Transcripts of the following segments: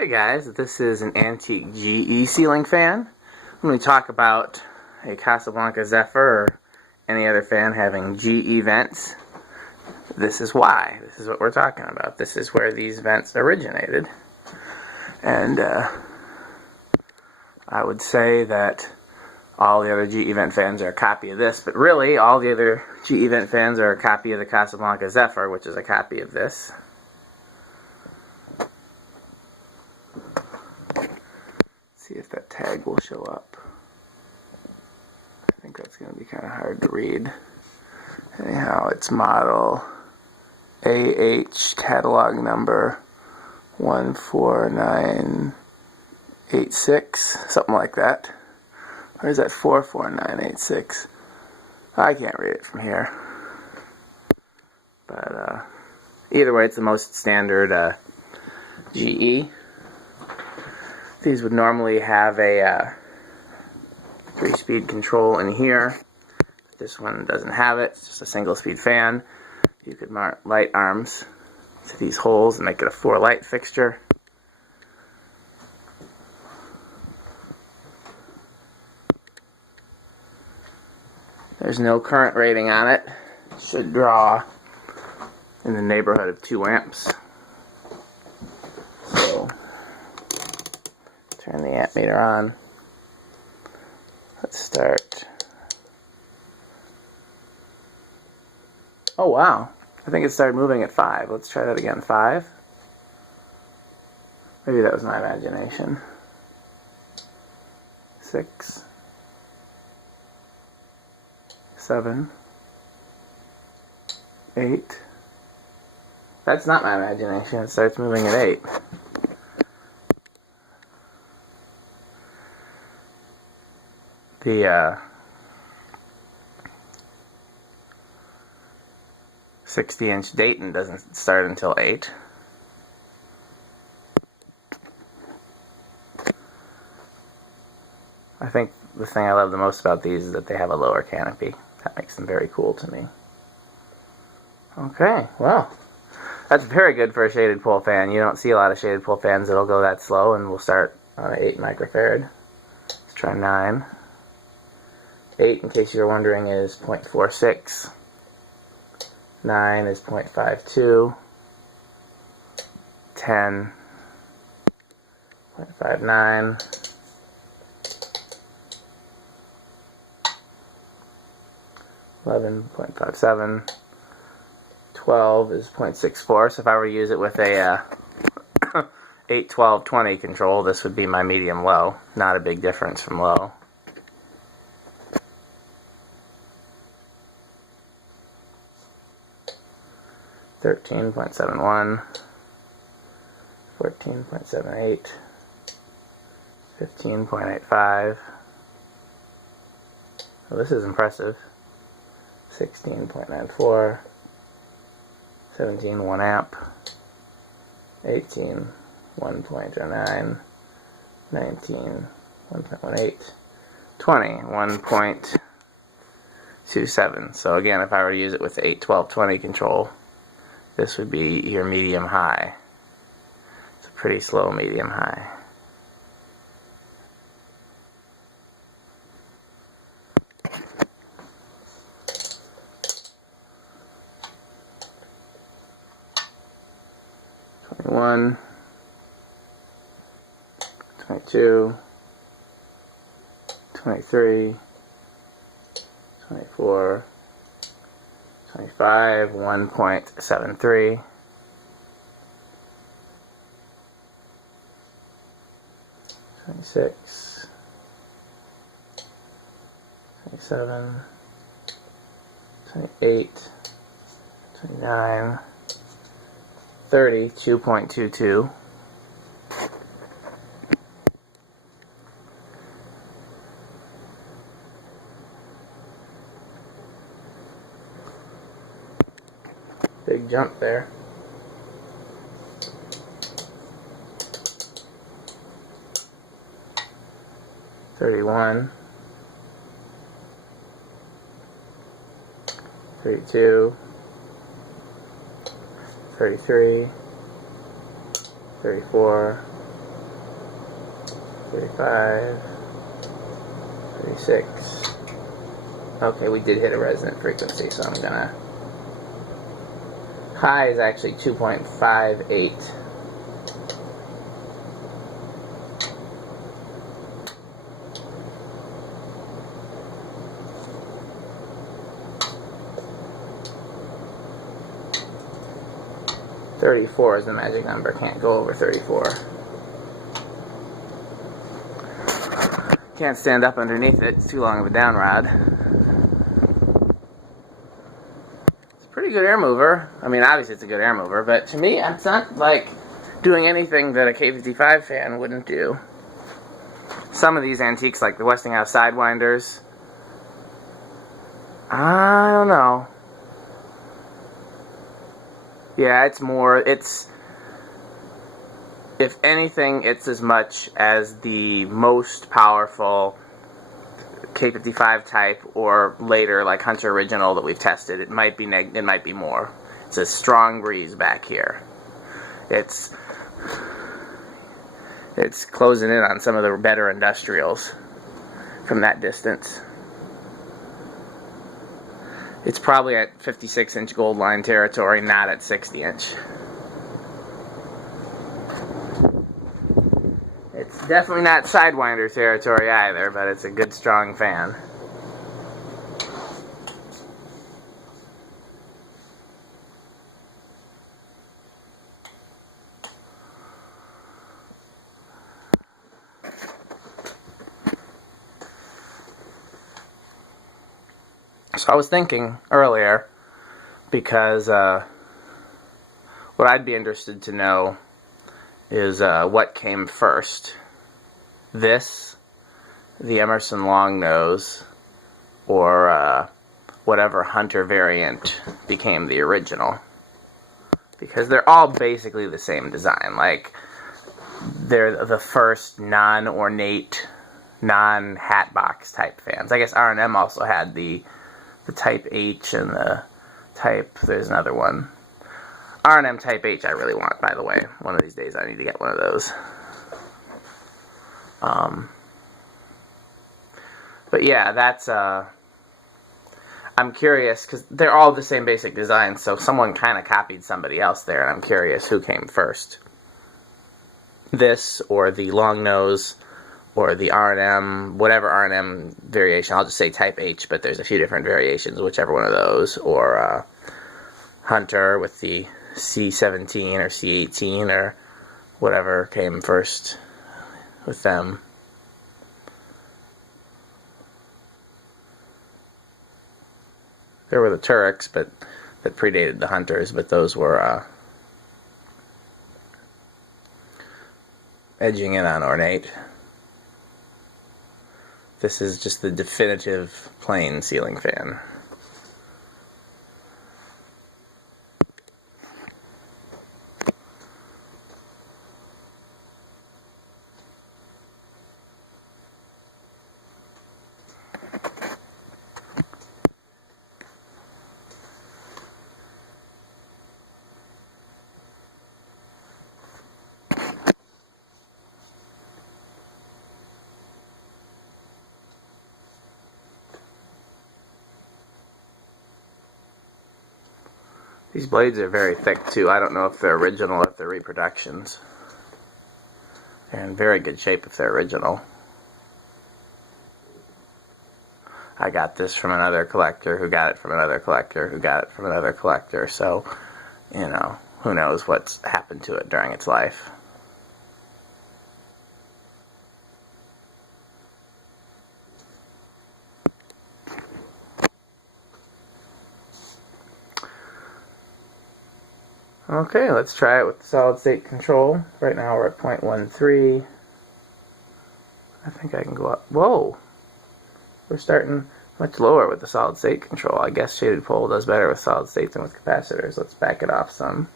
Hey guys, this is an antique GE ceiling fan. When we talk about a Casablanca Zephyr or any other fan having GE vents, this is why. This is what we're talking about. This is where these vents originated. And I would say that all the other GE vent fans are a copy of this, but really all the other GE vent fans are a copy of the Casablanca Zephyr, which is a copy of this. See if that tag will show up. I think that's going to be kind of hard to read. Anyhow, it's model AH catalog number 14986, something like that. Or is that 44986? I can't read it from here. But either way, it's the most standard GE. These would normally have a 3-speed control in here. This one doesn't have it. It's just a single-speed fan. You could mount light arms to these holes and make it a 4-light fixture. There's no current rating on it. It should draw in the neighborhood of 2 amps. So turn the amp meter on. Let's start. Oh wow, I think it started moving at 5. Let's try that again. 5. Maybe that was my imagination. 6, 7, 8. That's not my imagination. It starts moving at 8. The 60-inch Dayton doesn't start until 8. I think the thing I love the most about these is that they have a lower canopy. That makes them very cool to me. Okay, well, that's very good for a shaded pole fan. You don't see a lot of shaded pole fans that'll go that slow, and we'll start on 8 microfarad. Let's try 9. 8, in case you're wondering, is 0.46. 9 is 0.52. 10, 0.59. 11, 0.57. 12 is 0.64. So if I were to use it with a 8, 12, 20 control, this would be my medium low. Not a big difference from low. 13.71, 14.78, 15.85. Well, this is impressive. 16.94, 17, 1 amp, 18, 1.09, 19, 1.18, 20, 1.27. So again, if I were to use it with the 8, 12, 20 control, this would be your medium high. It's a pretty slow medium high. One, 22, 23, 24, 25, 1.73, 26, 27, 28, 29, 30, 2.22, big jump there. 31, 32, 33, 34, 35, 36. Okay, we did hit a resonant frequency, so I'm gonna... High is actually 2.58. .34 is the magic number. Can't go over 34. Can't stand up underneath it. It's too long of a down rod. It's a pretty good air mover. I mean, obviously it's a good air mover, but to me, it's not like doing anything that a K55 fan wouldn't do. Some of these antiques, like the Westinghouse Sidewinders, I don't know. Yeah, it's more, if anything, it's as much as the most powerful K55 type or later, like Hunter Original that we've tested. It might be more. It's a strong breeze back here. It's closing in on some of the better industrials from that distance. It's probably at 56-inch gold line territory, not at 60-inch. It's definitely not Sidewinder territory either, but it's a good, strong fan. So I was thinking earlier, because what I'd be interested to know is what came first. This, the Emerson Longnose, or whatever Hunter variant became the original. Because they're all basically the same design. Like, they're the first non-ornate, non-hatbox type fans. I guess R&M also had the Type H and the Type, there's another one. R&M Type H I really want, by the way. One of these days I need to get one of those. But yeah, that's, I'm curious, because they're all the same basic design, so someone kind of copied somebody else there, and I'm curious who came first. This, or the Longnose, or the R&M, whatever R&M variation. I'll just say Type H, but there's a few different variations, whichever one of those. Or Hunter with the C17 or C18 or whatever came first with them. There were the Tureks, but that predated the Hunters, but those were edging in on ornate. This is just the definitive plain ceiling fan. These blades are very thick too. I don't know if they're original or if they're reproductions. They're in very good shape if they're original. I got this from another collector who got it from another collector who got it from another collector, so, you know, who knows what's happened to it during its life. Okay, let's try it with solid state control. Right now we're at 0.13. I think I can go up. Whoa! We're starting much lower with the solid state control. I guess shaded pole does better with solid state than with capacitors. Let's back it off some.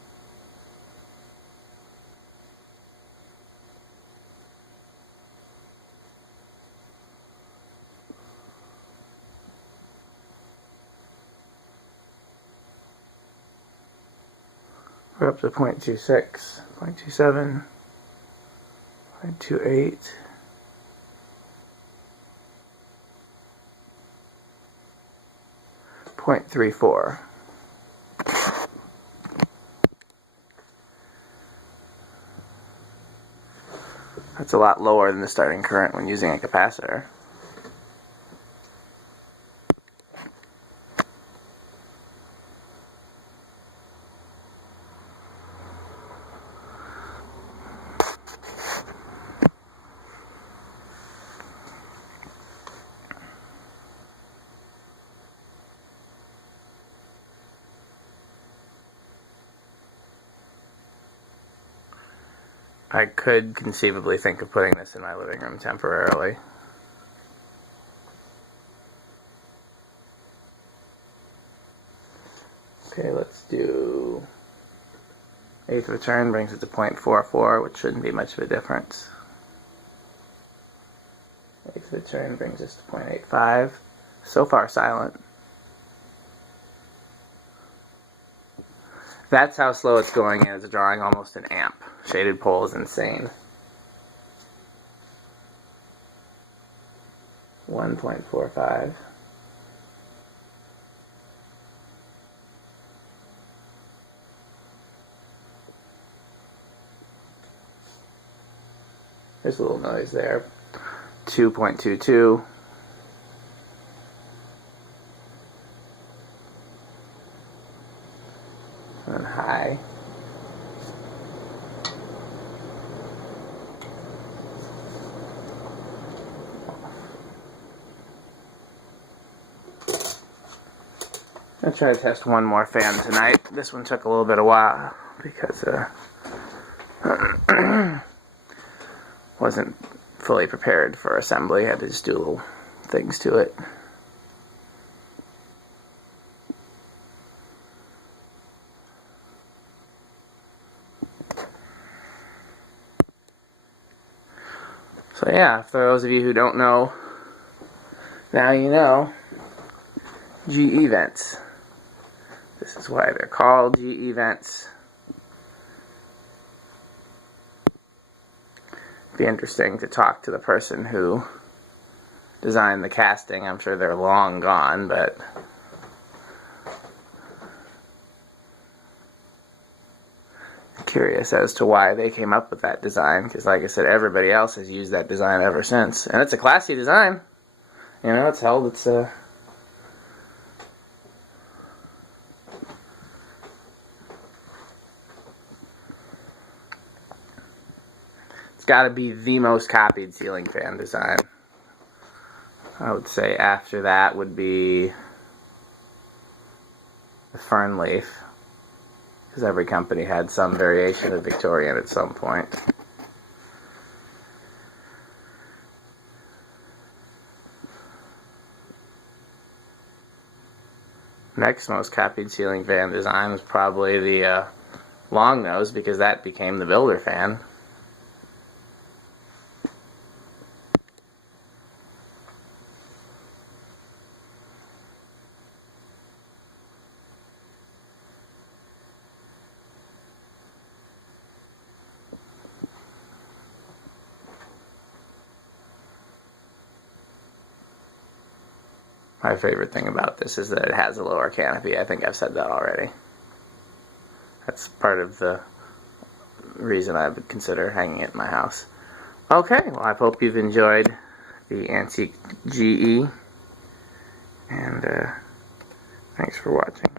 We're up to 0.26, 0.27, 0.28. 0.34. That's a lot lower than the starting current when using a capacitor. I could conceivably think of putting this in my living room temporarily. Okay, let's do 1/8 of a turn brings it to 0.44, which shouldn't be much of a difference. 1/8 of a turn brings us to 0.85. So far silent. That's how slow it's going, and it's drawing almost an amp. Shaded pole is insane. 1.45. There's a little noise there. 2.22. And then high. I'll try to test one more fan tonight. This one took a little bit of while because wasn't fully prepared for assembly. I had to just do little things to it. So yeah, for those of you who don't know, now you know. GE vents. This is why they're called GE vents. It'd be interesting to talk to the person who designed the casting. I'm sure they're long gone, but curious as to why they came up with that design, because like I said, everybody else has used that design ever since, and it's a classy design. You know, it's held its it's got to be the most copied ceiling fan design. I would say after that would be the fern leaf, because every company had some variation of Victorian at some point. Next most copied ceiling fan design was probably the long nose, because that became the builder fan. My favorite thing about this is that it has a lower canopy. I think I've said that already. That's part of the reason I would consider hanging it in my house. Okay, well, I hope you've enjoyed the Antique GE, and thanks for watching.